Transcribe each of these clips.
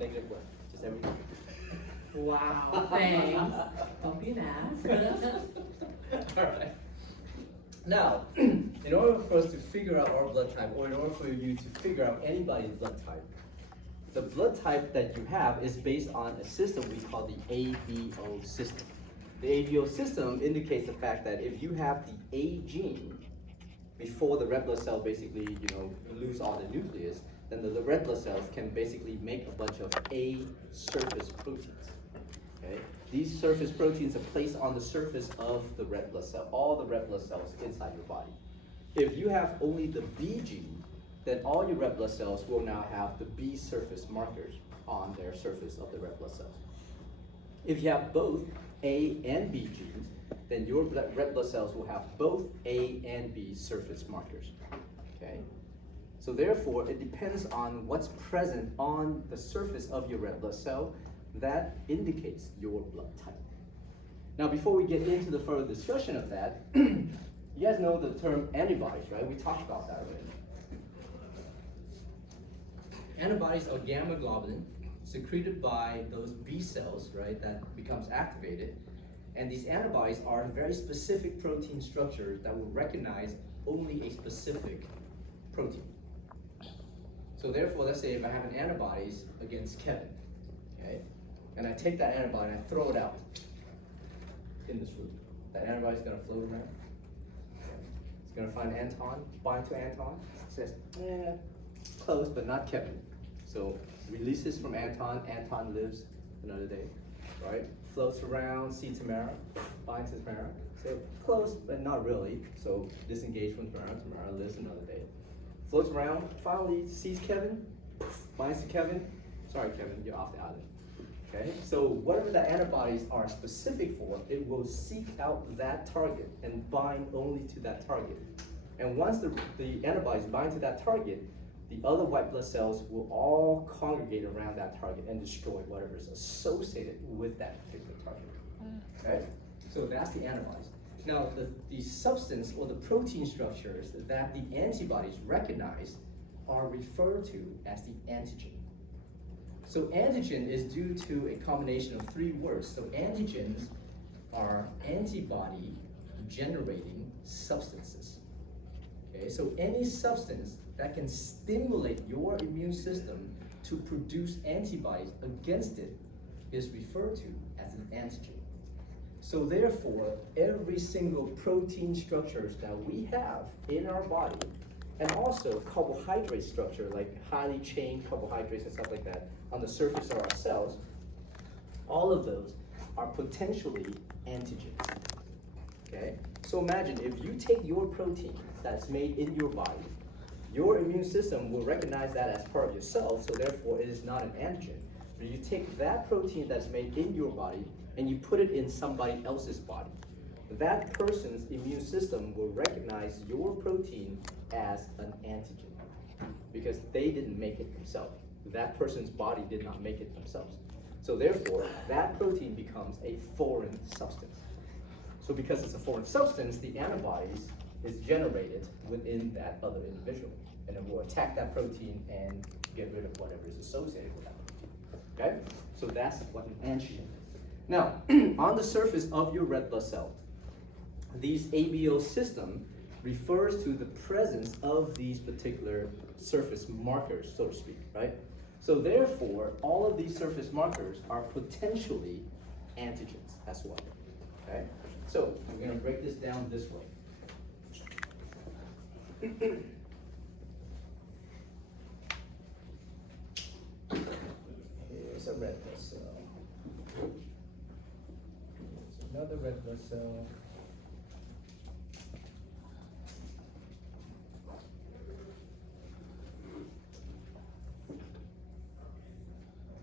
negative blood, just everything. Wow, thanks. Don't be an ass. All right. Now, in order for us to figure out our blood type, or in order for you to figure out anybody's blood type, the blood type that you have is based on a system we call the ABO system. The ABO system indicates the fact that if you have the A gene before the red blood cell basically, lose all the nucleus, then the red blood cells can basically make a bunch of A surface proteins. Okay? These surface proteins are placed on the surface of the red blood cell, all the red blood cells inside your body. If you have only the B gene, then all your red blood cells will now have the B surface markers on their surface of the red blood cells. If you have both A and B genes, then your red blood cells will have both A and B surface markers. Okay? So therefore, it depends on what's present on the surface of your red blood cell that indicates your blood type. Now, before we get into the further discussion of that, you guys know the term antibodies, right? We talked about that already. Antibodies are gamma globulin secreted by those B cells, right, that becomes activated. And these antibodies are very specific protein structures that will recognize only a specific protein. So therefore, let's say if I have an antibodies against Kevin, okay, and I take that antibody and I throw it out in this room, that antibody is going to float around. It's going to find Anton, bind to Anton, says, close, but not Kevin. So releases from Anton, Anton lives another day, right? Floats around, see Tamara, binds to Tamara, say close, but not really. So disengage from Tamara, Tamara lives another day. Floats around, finally sees Kevin, binds to Kevin. Sorry, Kevin, you're off the island. Okay, so whatever the antibodies are specific for, it will seek out that target and bind only to that target. And once the antibodies bind to that target, the other white blood cells will all congregate around that target and destroy whatever is associated with that particular target. Okay, so that's the antibodies. Now, the substance or the protein structures that the antibodies recognize are referred to as the antigen. So antigen is due to a combination of three words. So antigens are antibody generating substances. Okay, so any substance that can stimulate your immune system to produce antibodies against it is referred to as an antigen. So therefore, every single protein structures that we have in our body, and also carbohydrate structure, like highly chained carbohydrates and stuff like that, on the surface of our cells, all of those are potentially antigens. Okay? So imagine if you take your protein that's made in your body, your immune system will recognize that as part of yourself, so therefore it is not an antigen. But you take that protein that's made in your body and you put it in somebody else's body. That person's immune system will recognize your protein as an antigen because they didn't make it themselves. That person's body did not make it themselves. So therefore, that protein becomes a foreign substance. So because it's a foreign substance, the antibodies is generated within that other individual. And it will attack that protein and get rid of whatever is associated with that protein. Okay? So that's what an antigen is. Now, on the surface of your red blood cell, these ABO system refers to the presence of these particular surface markers, so to speak, right? So therefore, all of these surface markers are potentially antigens as well, okay? So we're gonna break this down this way. Here's a red blood cell. Here's another red blood cell.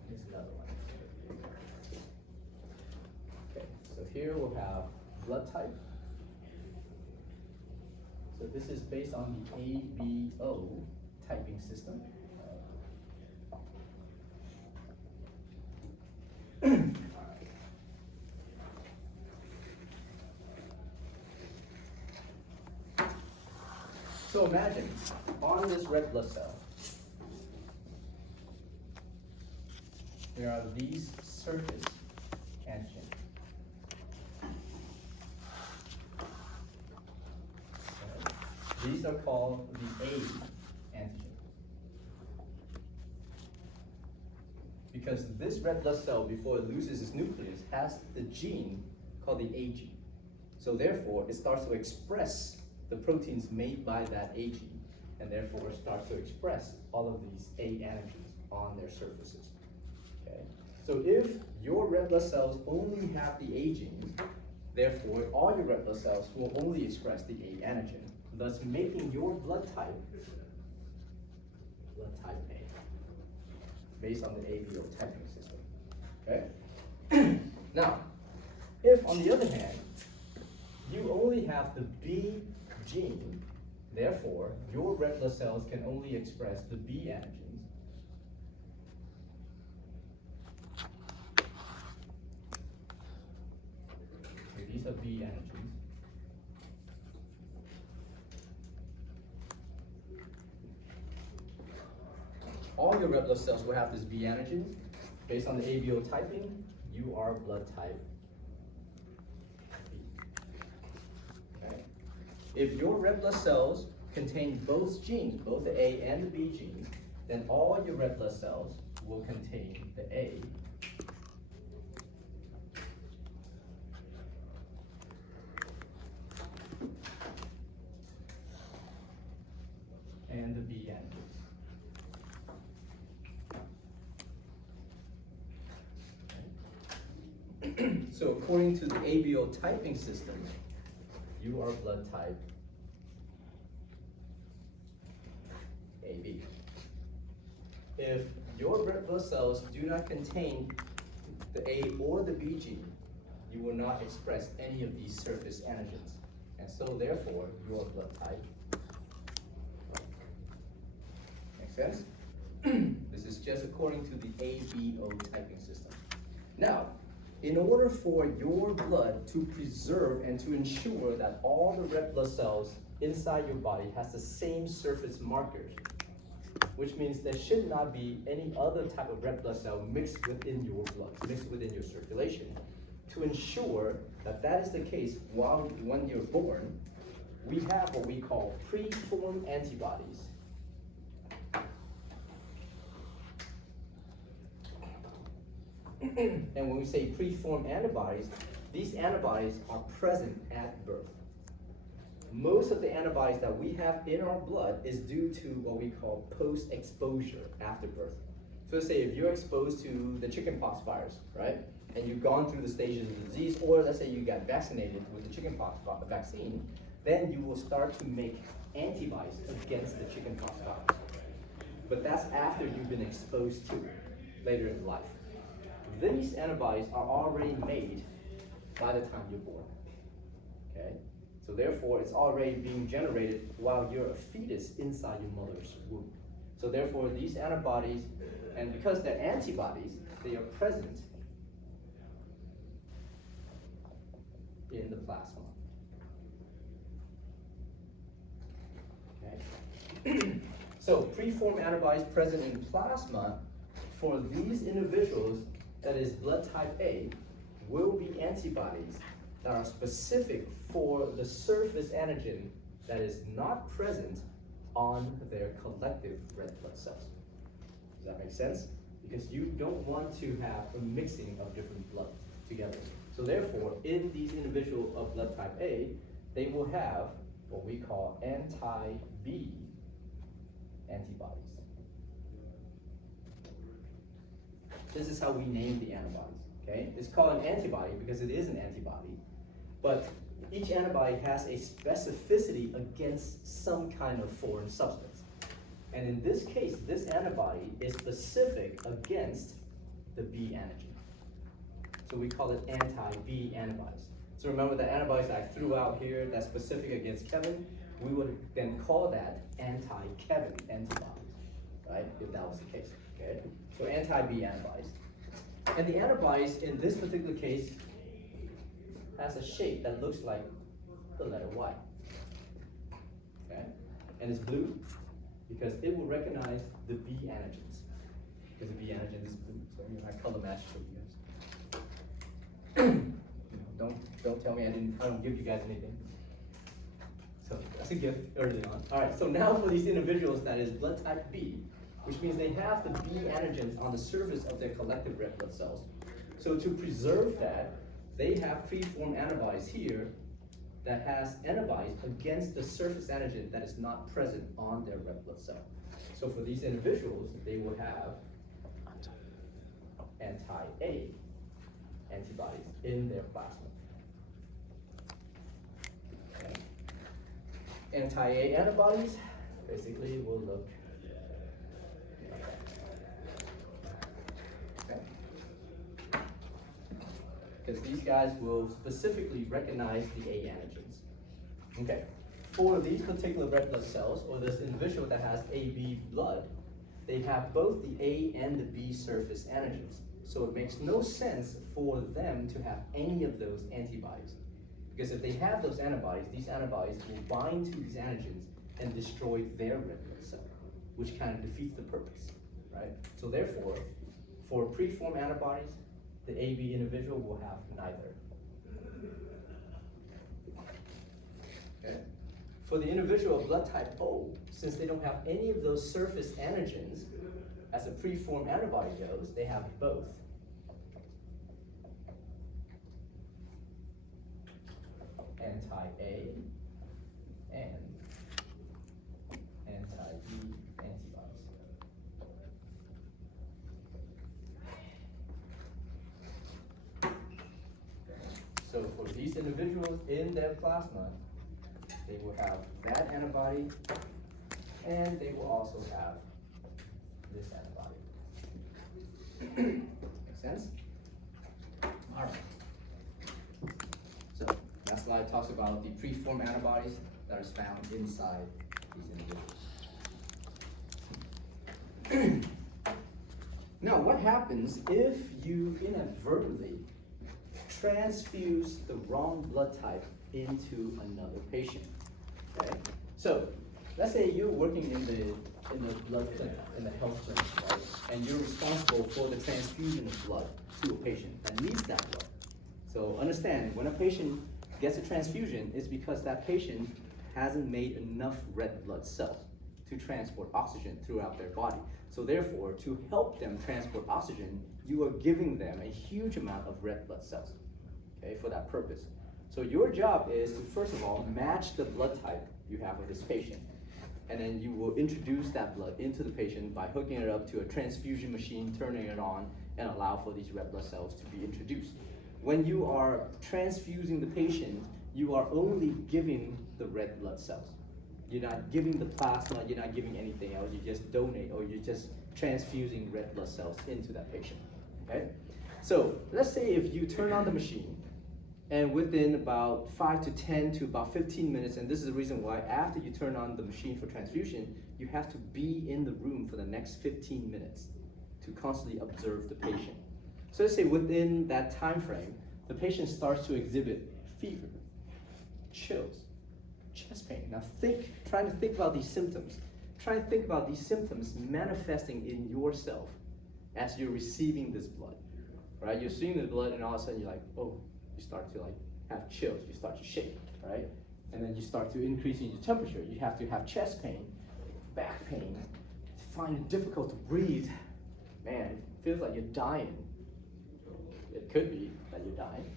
Here's another one. Okay, so here we'll have blood type. So this is based on the ABO typing system. So imagine on this red blood cell, there are these surface antigens. Okay. These are called the A antigen. Because this red blood cell, before it loses its nucleus, has the gene called the A gene. So therefore, it starts to express the proteins made by that A gene, and therefore starts to express all of these A antigens on their surfaces. Okay? So if your red blood cells only have the A gene, therefore all your red blood cells will only express the A antigen, thus making your blood type A, based on the ABO typing system. Okay? Now, if on the other hand, you only have the B gene, therefore your red blood cells can only express the B antigens. So these are B antigens. All your red blood cells will have this B antigen. Based on the ABO typing, you are blood type B. Okay. If your red blood cells contain both genes, both the A and the B gene, then all your red blood cells will contain the A and the B antigens. So according to the ABO typing system, you are blood type AB. If your red blood cells do not contain the A or the B gene, you will not express any of these surface antigens. And so therefore, you are blood type. Make sense? This is just according to the ABO typing system. Now, in order for your blood to preserve and to ensure that all the red blood cells inside your body has the same surface markers, which means there should not be any other type of red blood cell mixed within your blood, mixed within your circulation. To ensure that that is the case when you're born, we have what we call preformed antibodies. And when we say preformed antibodies, these antibodies are present at birth. Most of the antibodies that we have in our blood is due to what we call post-exposure after birth. So let's say if you're exposed to the chickenpox virus, right? And you've gone through the stages of the disease, or let's say you got vaccinated with the chickenpox vaccine, then you will start to make antibodies against the chickenpox virus. But that's after you've been exposed to it later in life. These antibodies are already made by the time you're born, okay? So therefore, it's already being generated while you're a fetus inside your mother's womb. So therefore, these antibodies, and because they're antibodies, they are present in the plasma, okay? So preformed antibodies present in plasma for these individuals, that is blood type A, will be antibodies that are specific for the surface antigen that is not present on their collective red blood cells. Does that make sense? Because you don't want to have a mixing of different blood together. So therefore, in these individuals of blood type A, they will have what we call anti-B antibodies. This is how we name the antibodies, okay? It's called an antibody because it is an antibody, but each antibody has a specificity against some kind of foreign substance. And in this case, this antibody is specific against the B antigen. So we call it anti-B antibodies. So remember the antibodies I threw out here that's specific against Kevin, we would then call that anti-Kevin antibodies, right? If that was the case, okay? So anti-B antibodies. And the antibodies in this particular case has a shape that looks like the letter Y, okay? And it's blue because it will recognize the B antigens, because the B antigen is blue. So I color match for you guys. Don't tell me I don't give you guys anything. So that's a gift early on. All right, so now for these individuals that is blood type B, which means they have the B antigens on the surface of their collected red blood cells. So to preserve that, they have preformed antibodies here that has antibodies against the surface antigen that is not present on their red blood cell. So for these individuals, they will have anti-A antibodies in their plasma. Okay. Anti-A antibodies basically will look like that. Okay. Because these guys will specifically recognize the A antigens. Okay. For these particular red blood cells, or this individual that has AB blood, they have both the A and the B surface antigens. So it makes no sense for them to have any of those antibodies. Because if they have those antibodies, these antibodies will bind to these antigens and destroy their red blood cell, which kind of defeats the purpose, right? So therefore, for preformed antibodies, the AB individual will have neither. Okay. For the individual of blood type O, since they don't have any of those surface antigens, as a preformed antibody goes, they have both. Anti-A and anti-B antibodies. So for these individuals in their plasma, they will have that antibody, and they will also have this antibody. Make sense? All right. So that slide talks about the preformed antibodies that is found inside these individuals. Now, what happens if you inadvertently transfuse the wrong blood type into another patient? Okay, so let's say you're working in the blood clinic, in the health clinic, right? And you're responsible for the transfusion of blood to a patient that needs that blood. So understand, when a patient gets a transfusion, it's because that patient hasn't made enough red blood cells to transport oxygen throughout their body. So therefore, to help them transport oxygen, you are giving them a huge amount of red blood cells, okay, for that purpose. So your job is to, first of all, match the blood type you have of this patient. And then you will introduce that blood into the patient by hooking it up to a transfusion machine, turning it on, and allow for these red blood cells to be introduced. When you are transfusing the patient, you are only giving the red blood cells. You're not giving the plasma, you're not giving anything else, you just donate, or you're just transfusing red blood cells into that patient, okay? So let's say if you turn on the machine, and within about 5 to 10 to about 15 minutes, and this is the reason why after you turn on the machine for transfusion, you have to be in the room for the next 15 minutes to constantly observe the patient. So let's say within that time frame, the patient starts to exhibit fever, chills, chest pain. Now try to think about these symptoms. Try to think about these symptoms manifesting in yourself as you're receiving this blood, right? You're seeing the blood and all of a sudden you're like, oh, you start to have chills, you start to shake, right? And then you start to increase in your temperature. You have to have chest pain, back pain, find it difficult to breathe. Man, it feels like you're dying. It could be that you're dying.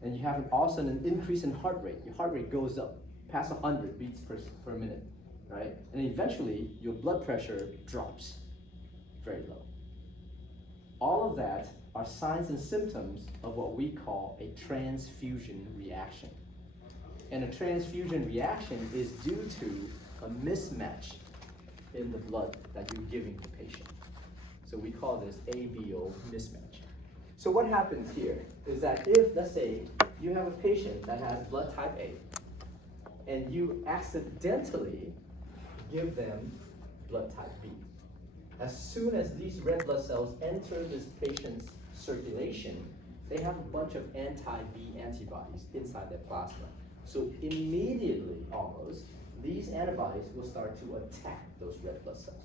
And you have all of a sudden an increase in heart rate. Your heart rate goes up past 100 beats per minute, right? And eventually your blood pressure drops very low. All of that are signs and symptoms of what we call a transfusion reaction. And a transfusion reaction is due to a mismatch in the blood that you're giving the patient. So we call this ABO mismatch. So what happens here is that if, let's say, you have a patient that has blood type A, and you accidentally give them blood type B. As soon as these red blood cells enter this patient's circulation, they have a bunch of anti-B antibodies inside their plasma. So immediately, almost, these antibodies will start to attack those red blood cells.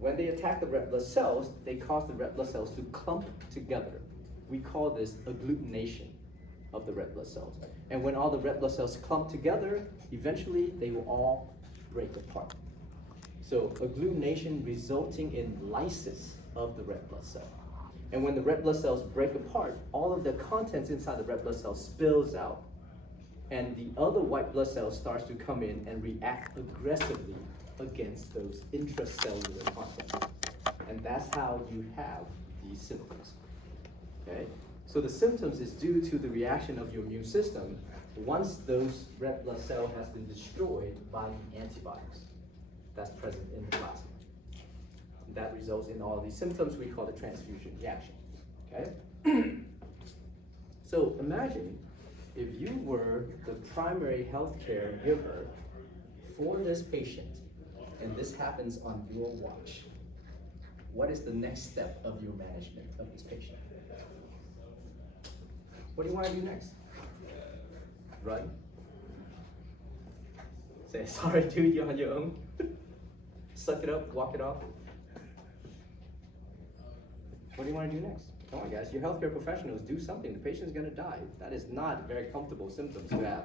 When they attack the red blood cells, they cause the red blood cells to clump together. We call this agglutination of the red blood cells. And when all the red blood cells clump together, eventually they will all break apart. So agglutination resulting in lysis of the red blood cell. And when the red blood cells break apart, all of the contents inside the red blood cell spills out, and the other white blood cells starts to come in and react aggressively against those intracellular contents. And that's how you have these symptoms. Okay? So the symptoms is due to the reaction of your immune system once those red blood cell has been destroyed by the antibodies that's present in the plasma. And that results in all of these symptoms we call the transfusion reaction. Okay? So imagine if you were the primary healthcare giver for this patient, and this happens on your watch. What is the next step of your management of this patient? What do you want to do next? Run? Say, sorry, dude, you're on your own. Suck it up, walk it off. What do you want to do next? Come on, guys, your healthcare professionals, do something. The patient's gonna die. That is not very comfortable symptoms to have,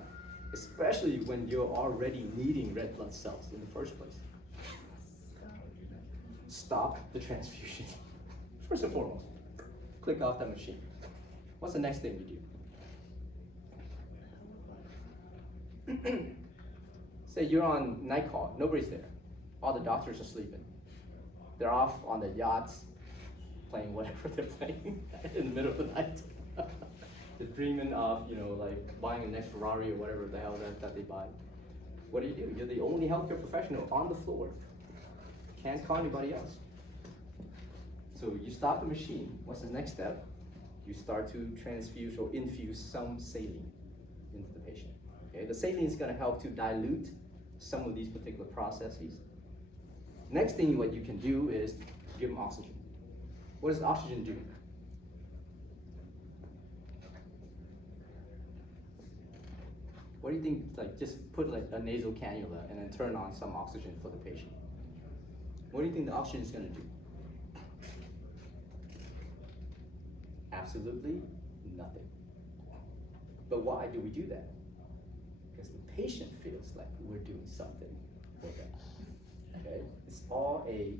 especially when you're already needing red blood cells in the first place. Stop the transfusion. First and foremost, click off that machine. What's the next thing you do? Say you're on night call, nobody's there. All the doctors are sleeping. They're off on the yachts, playing whatever they're playing in the middle of the night. They're dreaming of, like buying the next Ferrari or whatever the hell that they buy. What do? You're the only healthcare professional on the floor. Can't call anybody else. So you stop the machine. What's the next step? You start to transfuse or infuse some saline into the patient. Okay, the saline is going to help to dilute some of these particular processes. Next thing what you can do is give them oxygen. What does oxygen do? What do you think? Like just put like a nasal cannula and then turn on some oxygen for the patient. What do you think the oxygen is going to do? Absolutely nothing. But why do we do that? Because the patient feels like we're doing something for them. Okay? It's all a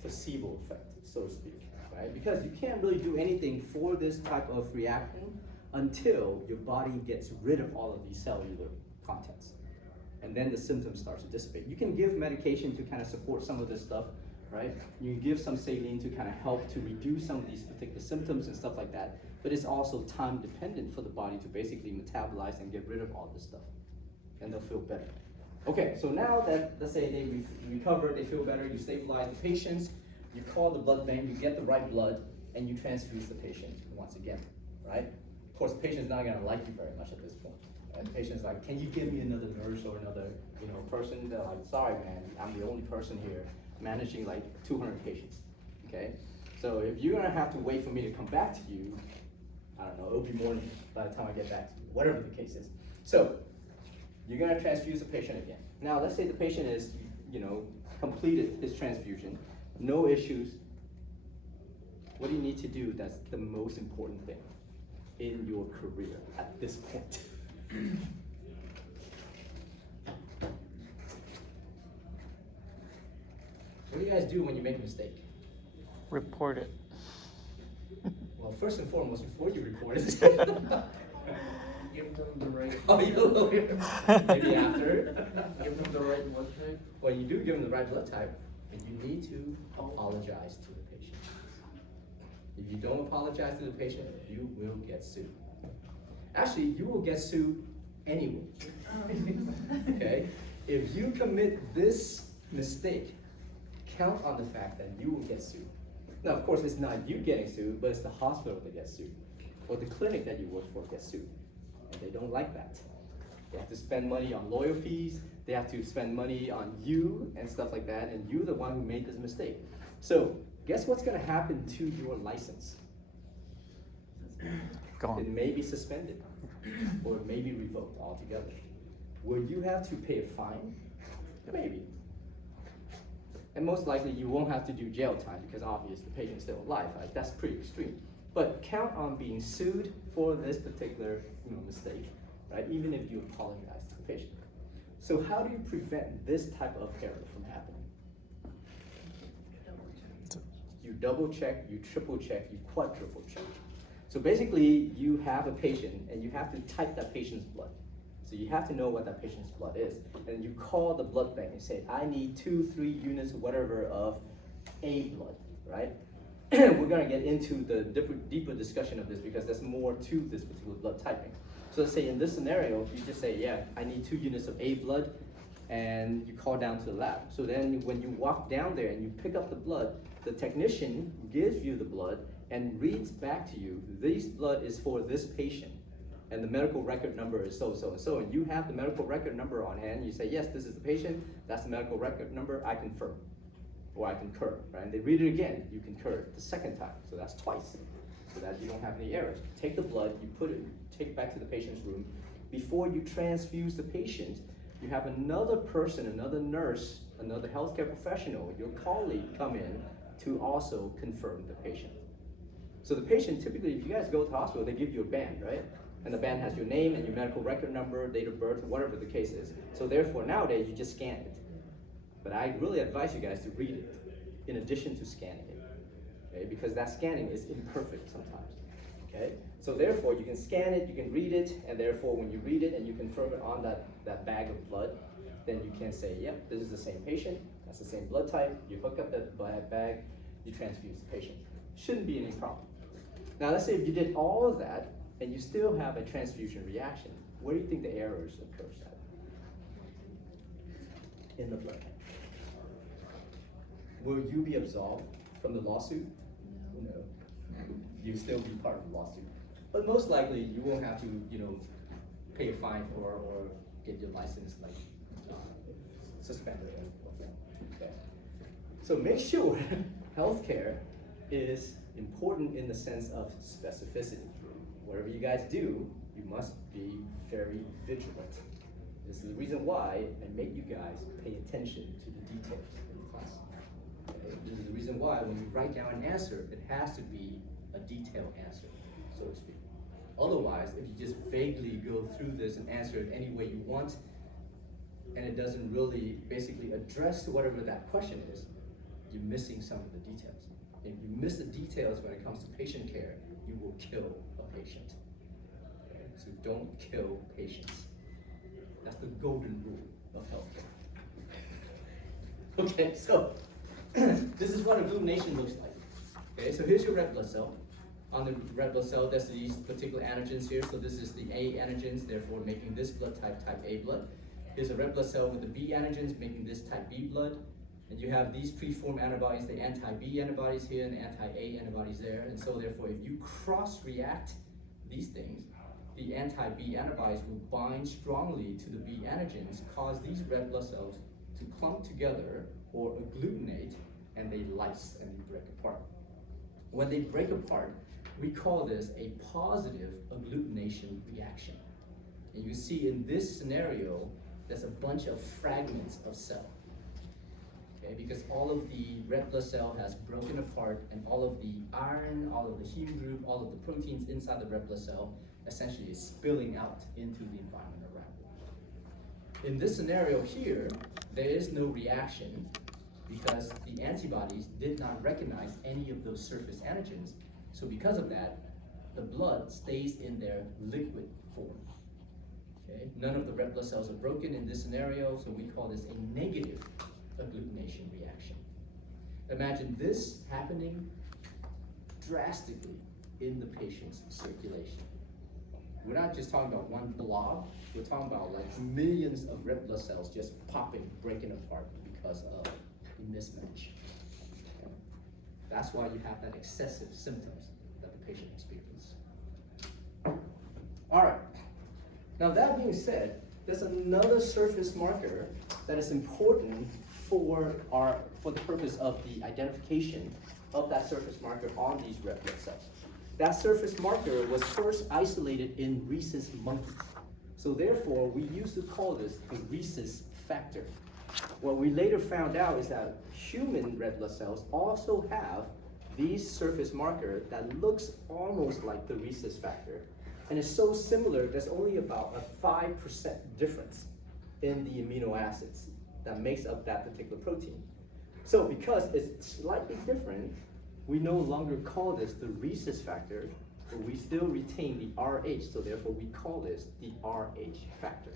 placebo effect, so to speak, right? Because you can't really do anything for this type of reaction until your body gets rid of all of these cellular contents. And then the symptoms start to dissipate. You can give medication to kind of support some of this stuff, right? You can give some saline to kind of help to reduce some of these particular symptoms and stuff like that, but it's also time dependent for the body to basically metabolize and get rid of all this stuff, and they'll feel better. Okay, so now that, let's say they recover, they feel better, you stabilize the patients, you call the blood bank, you get the right blood, and you transfuse the patient once again, right? Of course, the patient's not gonna like you very much at this point. And the patient's like, can you give me another nurse or another person? They're like, sorry man, I'm the only person here managing like 200 patients, okay? So if you're gonna have to wait for me to come back to you, I don't know, it'll be morning by the time I get back to you, whatever the case is. So you're gonna transfuse the patient again. Now let's say the patient is, completed his transfusion, no issues. What do you need to do that's the most important thing in your career at this point? What do you guys do when you make a mistake? Report it. Well, first and foremost, before you report it, Give them the right. oh, maybe after. Give them the right blood type. Well, you do give them the right blood type, but you need to apologize to the patient. If you don't apologize to the patient, you will get sued. Actually, you will get sued anyway. Okay? If you commit this mistake, count on the fact that you will get sued. Now, of course, it's not you getting sued, but it's the hospital that gets sued, or the clinic that you work for gets sued. And they don't like that. They have to spend money on lawyer fees, they have to spend money on you and stuff like that, and you're the one who made this mistake. So, guess what's gonna happen to your license? Gone. It may be suspended, or it may be revoked altogether. Will you have to pay a fine? Maybe. And most likely you won't have to do jail time because obviously the patient's still alive, right? That's pretty extreme. But count on being sued for this particular mistake, right? Even if you apologize to the patient. So how do you prevent this type of error from happening? You double check, you triple check, you quadruple check. So basically you have a patient and you have to type that patient's blood. So you have to know what that patient's blood is. And you call the blood bank and say, I need 2-3 units, whatever, of A blood, right? We're gonna get into the deeper discussion of this because there's more to this particular blood typing. So let's say in this scenario, you just say, yeah, I need 2 units of A blood, and you call down to the lab. So then when you walk down there and you pick up the blood, the technician gives you the blood and reads back to you, this blood is for this patient, and the medical record number is so, and so, and you have the medical record number on hand. You say, yes, this is the patient, that's the medical record number, I confirm, or I concur, right? And they read it again, you concur the second time, so that's twice, so that you don't have any errors. Take the blood, you take it back to the patient's room. Before you transfuse the patient, you have another person, another nurse, another healthcare professional, your colleague come in to also confirm the patient. So the patient, typically, if you guys go to the hospital, they give you a band, right? And the band has your name and your medical record number, date of birth, whatever the case is. So therefore, nowadays, you just scan it. But I really advise you guys to read it in addition to scanning it, okay? Because that scanning is imperfect sometimes, okay? So therefore, you can scan it, you can read it, and therefore, when you read it and you confirm it on that bag of blood, then you can say, yep, this is the same patient, that's the same blood type, you hook up that bag, you transfuse the patient. Shouldn't be any problem. Now let's say if you did all of that, and you still have a transfusion reaction, where do you think the errors occurs at? In the blood bank. Will you be absolved from the lawsuit? No. You still be part of the lawsuit. But most likely you won't have to, pay a fine or get your license suspended. Okay. So make sure healthcare is important in the sense of specificity. Whatever you guys do, you must be very vigilant. This is the reason why I make you guys pay attention to the details in the class. Okay? This is the reason why when you write down an answer, it has to be a detailed answer, so to speak. Otherwise, if you just vaguely go through this and answer it any way you want, and it doesn't really basically address whatever that question is, you're missing some of the details. If you miss the details when it comes to patient care, you will kill a patient. Okay? So don't kill patients. That's the golden rule of healthcare. Okay, so this is what agglutination looks like. Okay, so here's your red blood cell. On the red blood cell, there's these particular antigens here. So this is the A antigens, therefore making this blood type A blood. Here's a red blood cell with the B antigens, making this type B blood. And you have these preformed antibodies, the anti-B antibodies here and the anti-A antibodies there. And so therefore, if you cross-react these things, the anti-B antibodies will bind strongly to the B antigens, cause these red blood cells to clump together or agglutinate, and they lyse and they break apart. When they break apart, we call this a positive agglutination reaction. And you see in this scenario, there's a bunch of fragments of cell. Okay, because all of the red blood cell has broken apart, and all of the iron, all of the heme group, all of the proteins inside the red blood cell essentially is spilling out into the environment around it. In this scenario here, there is no reaction because the antibodies did not recognize any of those surface antigens. So because of that, the blood stays in their liquid form. Okay? None of the red blood cells are broken in this scenario, so we call this a negative agglutination reaction. Imagine this happening drastically in the patient's circulation. We're not just talking about one blob, we're talking about like millions of red blood cells just popping, breaking apart because of a mismatch. Okay? That's why you have that excessive symptoms that the patient experiences. All right, now that being said, there's another surface marker that is important for the purpose of the identification of that surface marker on these red blood cells. That surface marker was first isolated in rhesus monkeys. So therefore, we used to call this the rhesus factor. what we later found out is that human red blood cells also have these surface marker that looks almost like the rhesus factor. And it's so similar, there's only about a 5% difference in the amino acids that makes up that particular protein. So because it's slightly different, we no longer call this the rhesus factor, but we still retain the RH, so therefore we call this the RH factor.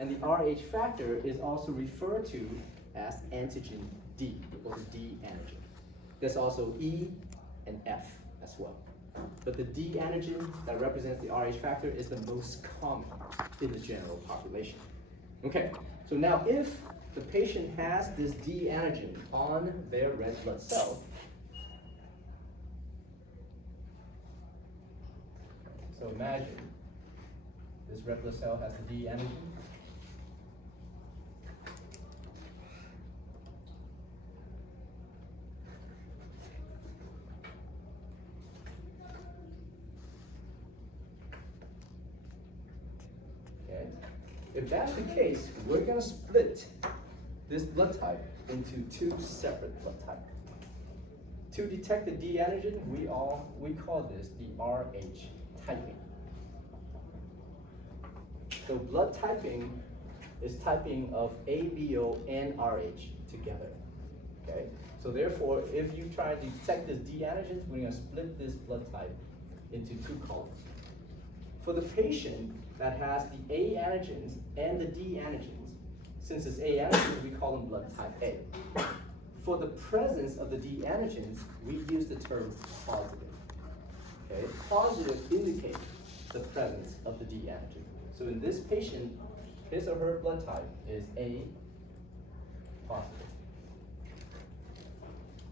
And the RH factor is also referred to as antigen D, or D antigen. There's also E and F as well. But the D antigen that represents the RH factor is the most common in the general population. Okay, so now if the patient has this D antigen on their red blood cell, so imagine this red blood cell has the D antigen. Okay. If that's the case, we're gonna split this blood type into two separate blood types. To detect the D antigen, we call this the RH typing. So blood typing is typing of ABO and RH together. Okay? So therefore, if you try to detect this D antigens, we're gonna split this blood type into two columns. For the patient that has the A antigens and the D antigens, since it's A antigens, we call them blood type A. For the presence of the D antigens, we use the term positive. Okay? Positive indicates the presence of the D antigen. So in this patient, his or her blood type is A positive.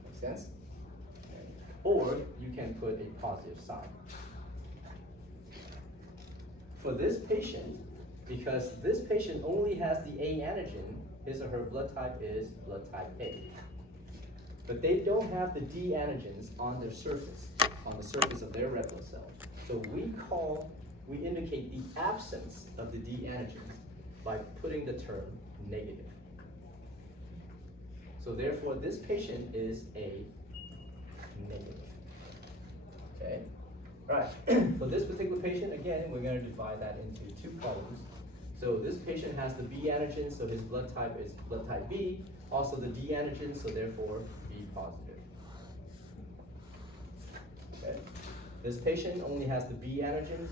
Make sense? Okay. Or you can put a positive sign. For this patient, because this patient only has the A antigen, his or her blood type is blood type A. But they don't have the D antigens on their surface, on the surface of their red blood cell. So we indicate the absence of the D antigens by putting the term negative. So therefore, this patient is a negative. Okay? Right. For this particular patient, again, we're going to divide that into two columns. So this patient has the B antigen, so his blood type is blood type B. Also the D antigen, so therefore B positive. Okay. This patient only has the B antigens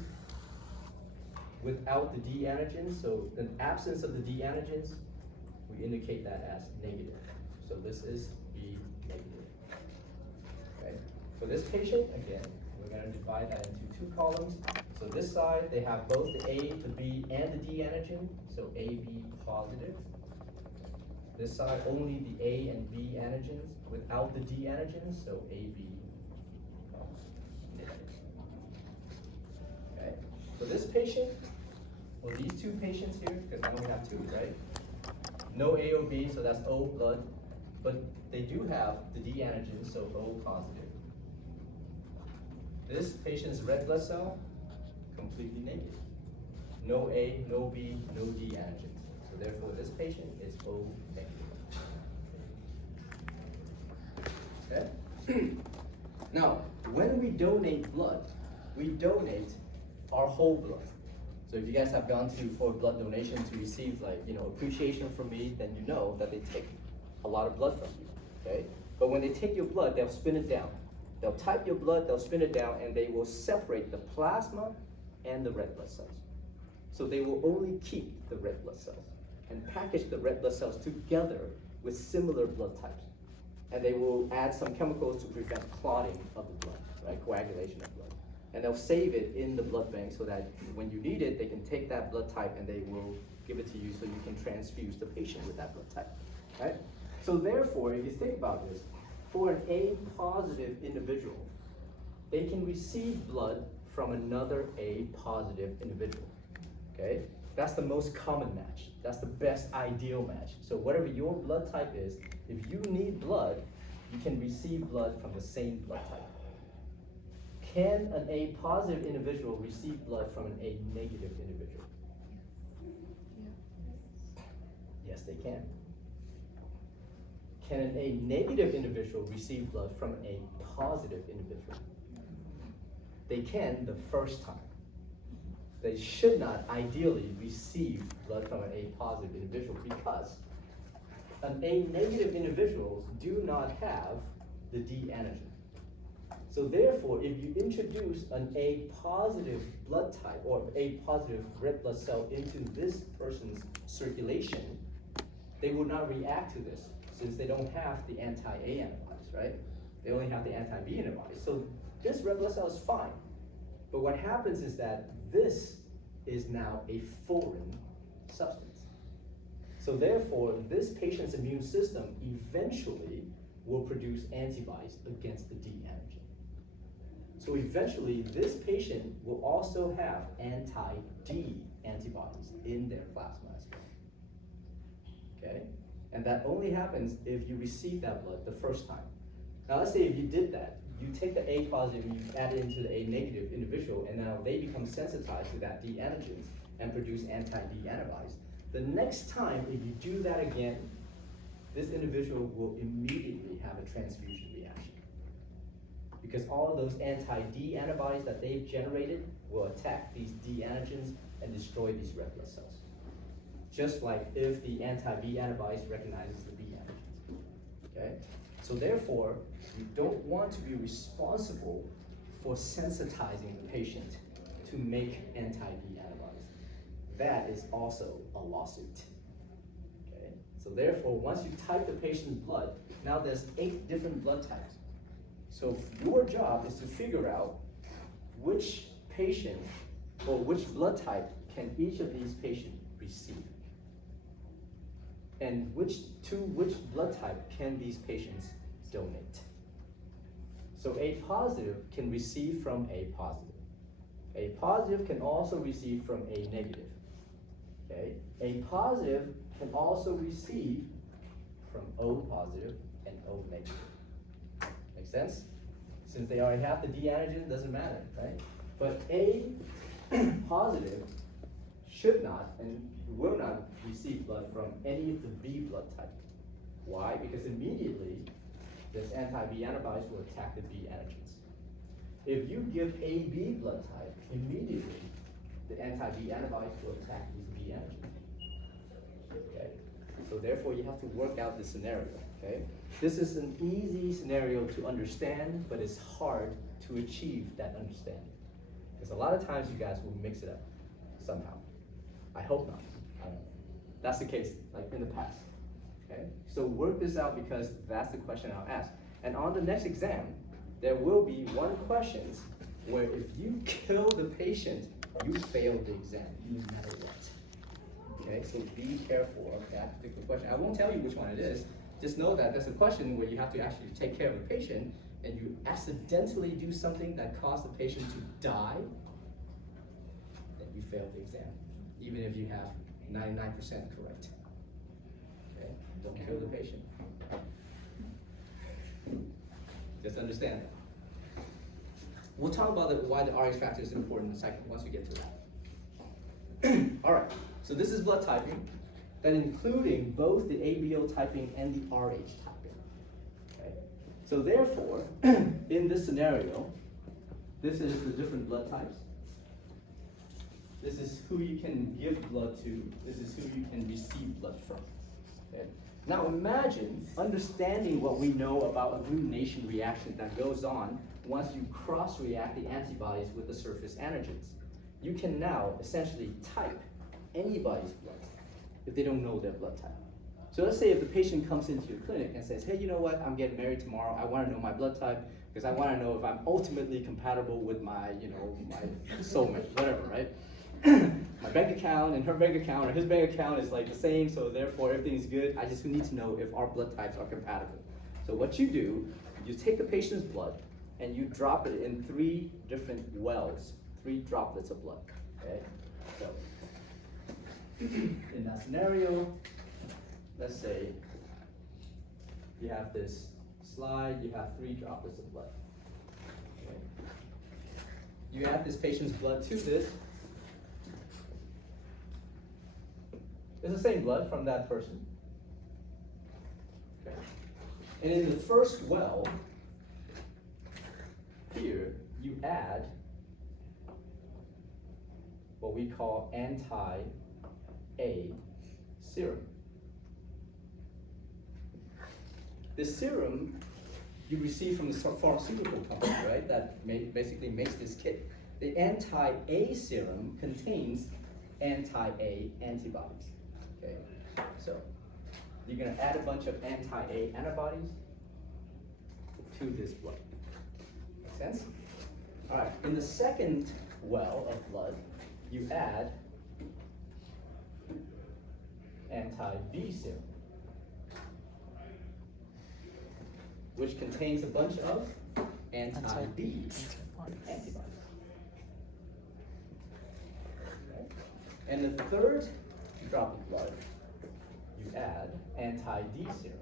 without the D antigens, so the absence of the D antigens, we indicate that as negative. So this is B negative. Okay. For this patient, again, we're going to divide that into two columns. So this side, they have both the A, the B, and the D antigen, so AB positive. This side, only the A and B antigens without the D antigens, so AB negative. Okay. For this patient, well, these two patients here, because I only have two, right? No A or B, so that's O blood, but they do have the D antigen, so O positive. This patient's red blood cell, completely negative. No A, no B, no D antigens. So therefore, this patient is O negative. Okay? Now, when we donate blood, we donate our whole blood. So if you guys have gone for blood donation to receive appreciation from me, then you know that they take a lot of blood from you, okay? But when they take your blood, they'll spin it down. They'll type your blood, they'll spin it down, and they will separate the plasma and the red blood cells. So they will only keep the red blood cells and package the red blood cells together with similar blood types. And they will add some chemicals to prevent clotting of the blood, right? Coagulation of blood. And they'll save it in the blood bank so that when you need it, they can take that blood type and they will give it to you so you can transfuse the patient with that blood type, right? So therefore, if you think about this, for an A positive individual, they can receive blood from another A positive individual, okay? That's the most common match. That's the best ideal match. So whatever your blood type is, if you need blood, you can receive blood from the same blood type. Can an A positive individual receive blood from an A negative individual? Yes, they can. can a negative individual receive blood from a positive individual? They can the first time. They should not ideally receive blood from a positive individual because A negative individuals do not have the D antigen. So therefore, if you introduce an A positive blood type or A positive red blood cell into this person's circulation, they will not react to this since they don't have the anti-A antibodies, right? They only have the anti-B antibodies. So this red blood cell is fine. But what happens is that this is now a foreign substance. So therefore, this patient's immune system eventually will produce antibodies against the D antigen. So eventually, this patient will also have anti-D antibodies in their plasma as well. Okay? And that only happens if you receive that blood the first time. Now let's say if you did that, you take the A positive and you add it into the A negative individual, and now they become sensitized to that D antigens and produce anti-D antibodies. The next time, if you do that again, this individual will immediately have a transfusion reaction. Because all of those anti-D antibodies that they've generated will attack these D antigens and destroy these red blood cells. Just like if the anti-B antibodies recognizes the B antigens, okay? So therefore, you don't want to be responsible for sensitizing the patient to make anti-B antibodies. That is also a lawsuit, okay? So therefore, once you type the patient's blood, now there's 8 different blood types. So your job is to figure out which patient or which blood type can each of these patients receive. And which blood type can these patients donate? So A positive can receive from A positive. A positive can also receive from A negative. Okay? A positive can also receive from O positive and O negative. Make sense? Since they already have the D antigen, it doesn't matter, right? But A positive should not and will not receive blood from any of the B blood type. Why? Because immediately this anti-B antibodies will attack the B antigens. If you give AB blood type, immediately the anti-B antibodies will attack these B antigens. Okay? So therefore you have to work out the scenario, okay? This is an easy scenario to understand, but it's hard to achieve that understanding. Because a lot of times you guys will mix it up somehow. I hope not. I don't know. That's the case, like in the past. Okay? So work this out because that's the question I'll ask. And on the next exam, there will be one question where if you kill the patient, you fail the exam, no matter what. Okay, so be careful of that particular question. I won't tell you which one it is. Just know that there's a question where you have to actually take care of a patient and you accidentally do something that caused the patient to die, then you fail the exam, even if you have 99% correct. Okay, don't kill the patient. Just understand that. We'll talk about why the Rh factor is important in a second once we get to that. All right, so this is blood typing, then including both the ABO typing and the Rh typing. Okay? So therefore, in this scenario, this is the different blood types. This is who you can give blood to. This is who you can receive blood from. Okay? Now imagine understanding what we know about agglutination reaction that goes on once you cross-react the antibodies with the surface antigens. You can now essentially type anybody's blood if they don't know their blood type. So let's say if the patient comes into your clinic and says, hey, you know what, I'm getting married tomorrow, I want to know my blood type because I want to know if I'm ultimately compatible with my, my soulmate, whatever, right? My bank account and her bank account or his bank account is like the same, so therefore everything's good. I just need to know if our blood types are compatible. So what you do, you take the patient's blood and you drop it in 3 different wells, 3 droplets of blood, okay? So in that scenario, let's say you have this slide, you have 3 droplets of blood. Okay. You add this patient's blood to this. It's the same blood from that person. Okay. And in the first well, here, you add what we call anti-A serum. The serum you receive from the pharmaceutical company, right, that basically makes this kit. The anti-A serum contains anti-A antibodies, okay? So, you're gonna add a bunch of anti-A antibodies to this blood. Make sense? All right, in the second well of blood, you add anti-B serum, which contains a bunch of anti-B antibodies. Okay. And the third drop of blood, you add anti-D serum.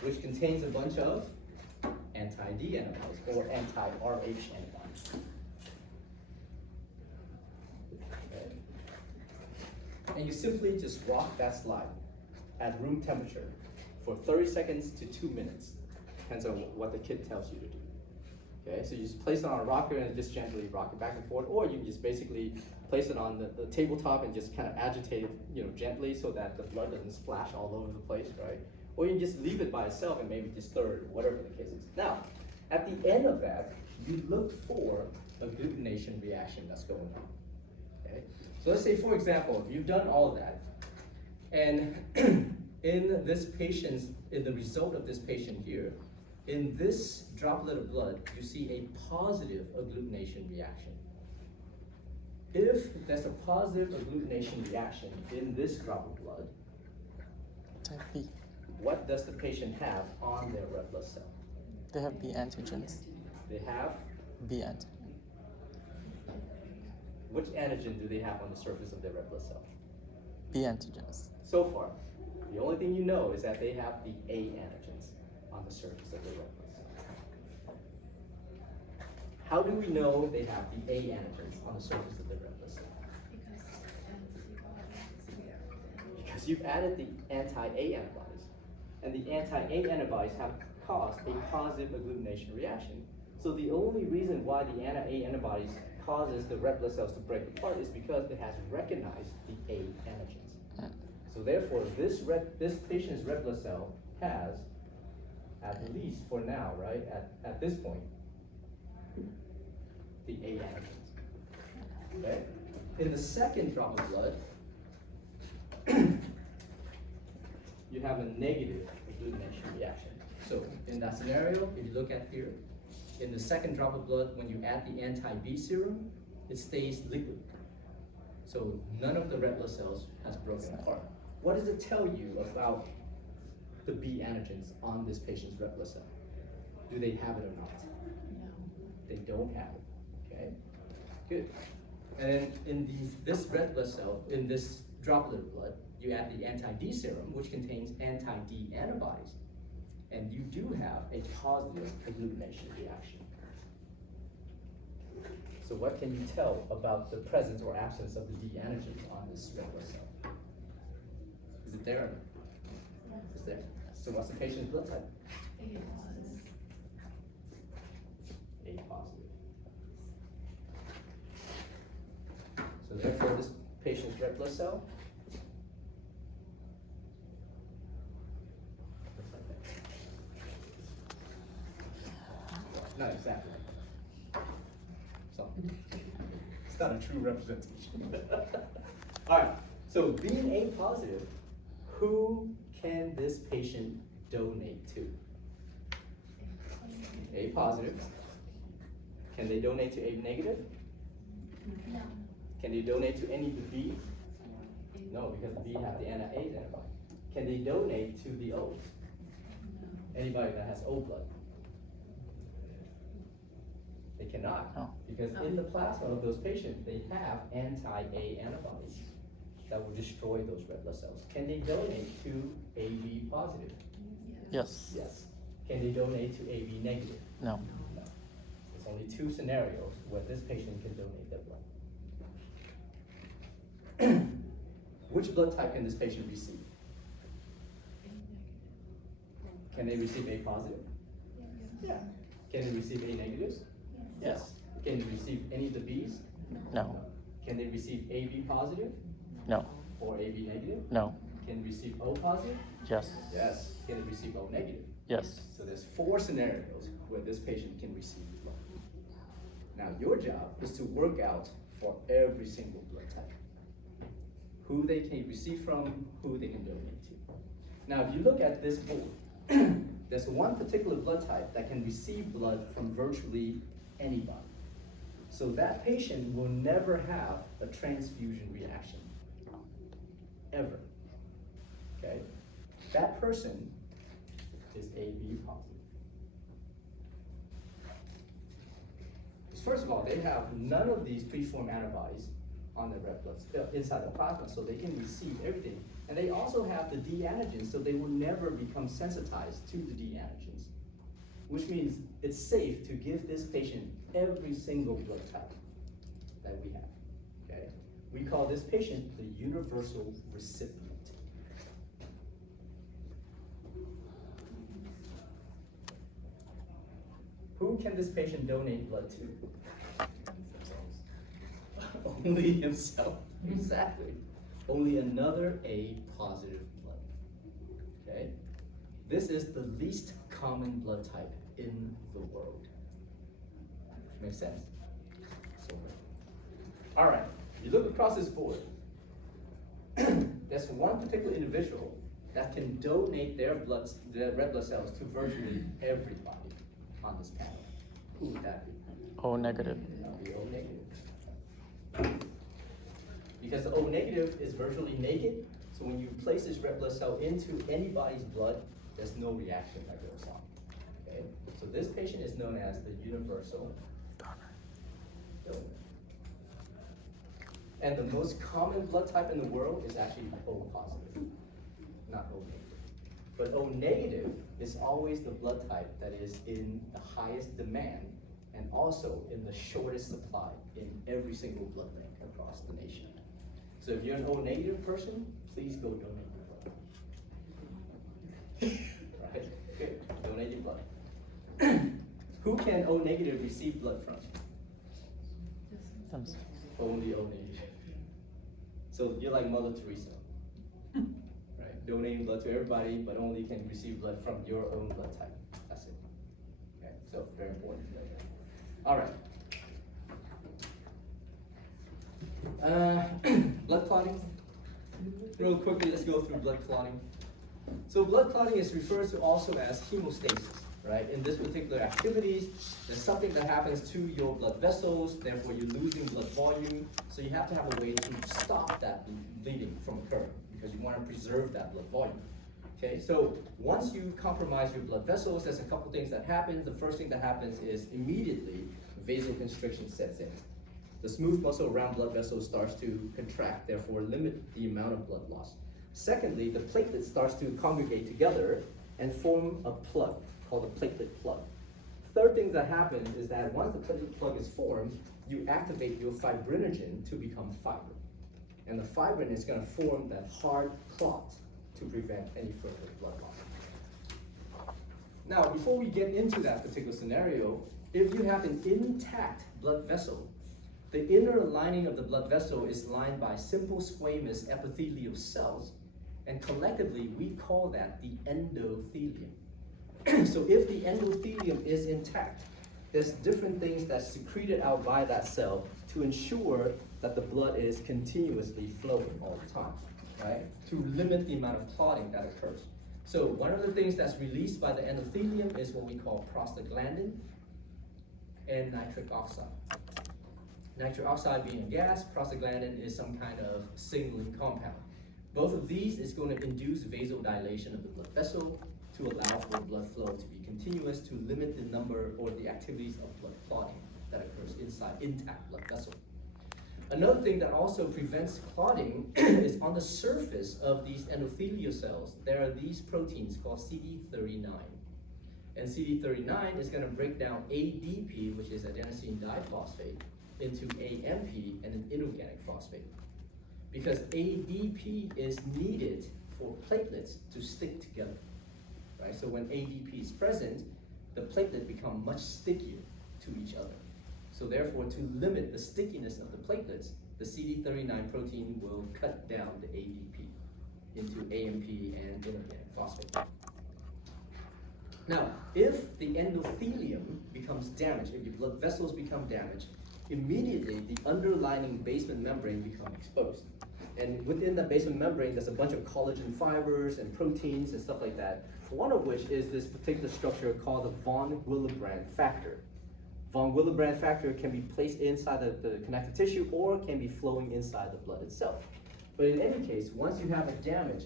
Which contains a bunch of anti-D antibodies or anti-RH antibodies. Okay. And you simply just rock that slide at room temperature for 30 seconds to 2 minutes. Depends on what the kit tells you to do. Okay, so you just place it on a rocker and just gently rock it back and forth, or you can just basically place it on the tabletop and just kind of agitate it, gently so that the blood doesn't splash all over the place, right? Or you can just leave it by itself and maybe just stir it, whatever the case is. Now, at the end of that, you look for a glutination reaction that's going on. Okay? So let's say, for example, if you've done all of that, and in the result of this patient here, in this droplet of blood, you see a positive agglutination reaction. If there's a positive agglutination reaction in this drop of blood, Type B. what does the patient have on their red blood cell? They have B antigens. They have, B antigen. which antigen do they have on the surface of their red blood cell? B antigens. So far, the only thing you know is that they have the A antigens on the surface of their red blood cell. How do we know they have the A antigens on the surface of their red blood cell? Because you've added the anti-A antibodies, and the anti-A antibodies have caused a positive agglutination reaction. So the only reason why the anti-A antibodies causes the red blood cells to break apart is because it has recognized the A antigens. So therefore, this patient's red blood cell has, at least for now, right, at this point, the A antigens. Okay? In the second drop of blood, you have a negative agglutination reaction. So in that scenario, if you look at here, in the second drop of blood, when you add the anti-B serum, it stays liquid. So none of the red blood cells has broken apart. What does it tell you about the B antigens on this patient's red blood cell? Do they have it or not? No. They don't have it, okay? Good. And in this red blood cell, in this droplet of blood, you add the anti-D serum, which contains anti-D antibodies, and you do have a positive agglutination reaction. So what can you tell about the presence or absence of the D antigens on this red blood cell? Is it there or not? It's there. So what's the patient's blood type? A positive. So therefore, this patient's red blood cell looks like that. Not exactly. So it's not a true representation. All right. So being A positive, who can this patient donate to? A positive. Can they donate to A negative? No. Can they donate to any of the B? No, because the B have the anti-A antibody. Can they donate to the O's? Anybody that has O blood? They cannot, Oh. because in the plasma of those patients, they have anti-A antibodies that will destroy those red blood cells. Can they donate to AB positive? Yes. Yes. Can they donate to AB negative? No. No. There's only 2 scenarios where this patient can donate their blood. Which blood type can this patient receive? Can they receive A positive? Yeah. Can they receive A negatives? Yes. Can they receive any of the Bs? No. Can they receive AB positive No. or AB negative? No. Can they receive O positive? Yes. Yes. Can they receive O negative? Yes. So there's 4 scenarios where this patient can receive blood. Now your job is to work out for every single blood type who they can receive from, who they can donate to. Now if you look at this board, there's one particular blood type that can receive blood from virtually anybody. So that patient will never have a transfusion reaction, ever, okay? That person is AB positive. First of all, they have none of these preformed antibodies on the red blood inside the plasma, so they can receive everything. And they also have the D antigens, so they will never become sensitized to the D antigens, which means it's safe to give this patient every single blood type that we have, okay? We call this patient the universal recipient. Who can this patient donate blood to? Only himself. Exactly. Only another A positive blood. Okay? This is the least common blood type in the world. Makes sense? All right. You look across this board. There's one particular individual that can donate their red blood cells to virtually everybody on this panel. Who would that be? O negative. That'll be O negative. Because the O negative is virtually naked, so when you place this red blood cell into anybody's blood, there's no reaction that goes on. Okay? So this patient is known as the universal donor. And the most common blood type in the world is actually O positive, not O negative. But O negative is always the blood type that is in the highest demand and also in the shortest supply in every single blood bank across the nation. So if you're an O negative person, please go donate your blood. Right? Okay, donate your blood. Who can O negative receive blood from? Themselves. Only O negative. So you're like Mother Teresa. Right? Donating blood to everybody, but only can receive blood from your own blood type. That's it. Okay, so very important to know that. All right. Blood clotting. Real quickly, let's go through blood clotting. So blood clotting is referred to also as hemostasis, right? In this particular activities, there's something that happens to your blood vessels, therefore you're losing blood volume. So you have to have a way to stop that bleeding from occurring because you want to preserve that blood volume. Okay, so once you compromise your blood vessels, there's a couple things that happen. The first thing that happens is immediately vasoconstriction sets in. The smooth muscle around blood vessels starts to contract, therefore limit the amount of blood loss. Secondly, the platelet starts to congregate together and form a plug called a platelet plug. Third thing that happens is that once the platelet plug is formed, you activate your fibrinogen to become fibrin. And the fibrin is going to form that hard clot to prevent any further blood loss. Now, before we get into that particular scenario, if you have an intact blood vessel, the inner lining of the blood vessel is lined by simple squamous epithelial cells, and collectively we call that the endothelium. So if the endothelium is intact, there's different things that's secreted out by that cell to ensure that the blood is continuously flowing all the time, right? To limit the amount of clotting that occurs. So one of the things that's released by the endothelium is what we call prostaglandin and nitric oxide. Nitric oxide being a gas, prostaglandin is some kind of signaling compound. Both of these is going to induce vasodilation of the blood vessel to allow for blood flow to be continuous, to limit the number or the activities of blood clotting that occurs inside intact blood vessel. Another thing that also prevents clotting is on the surface of these endothelial cells, there are these proteins called CD39. And CD39 is going to break down ADP, which is adenosine diphosphate, into AMP and an inorganic phosphate. because ADP is needed for platelets to stick together, right? So when ADP is present, the platelet become much stickier to each other. So therefore, to limit the stickiness of the platelets, the CD39 protein will cut down the ADP into AMP and inorganic phosphate. Now, if the endothelium becomes damaged, if your blood vessels become damaged, immediately the underlying basement membrane becomes exposed. And within that basement membrane, there's a bunch of collagen fibers and proteins and stuff like that, one of which is this particular structure called the von Willebrand factor. Von Willebrand factor can be placed inside the connective tissue or can be flowing inside the blood itself. But in any case, once you have a damage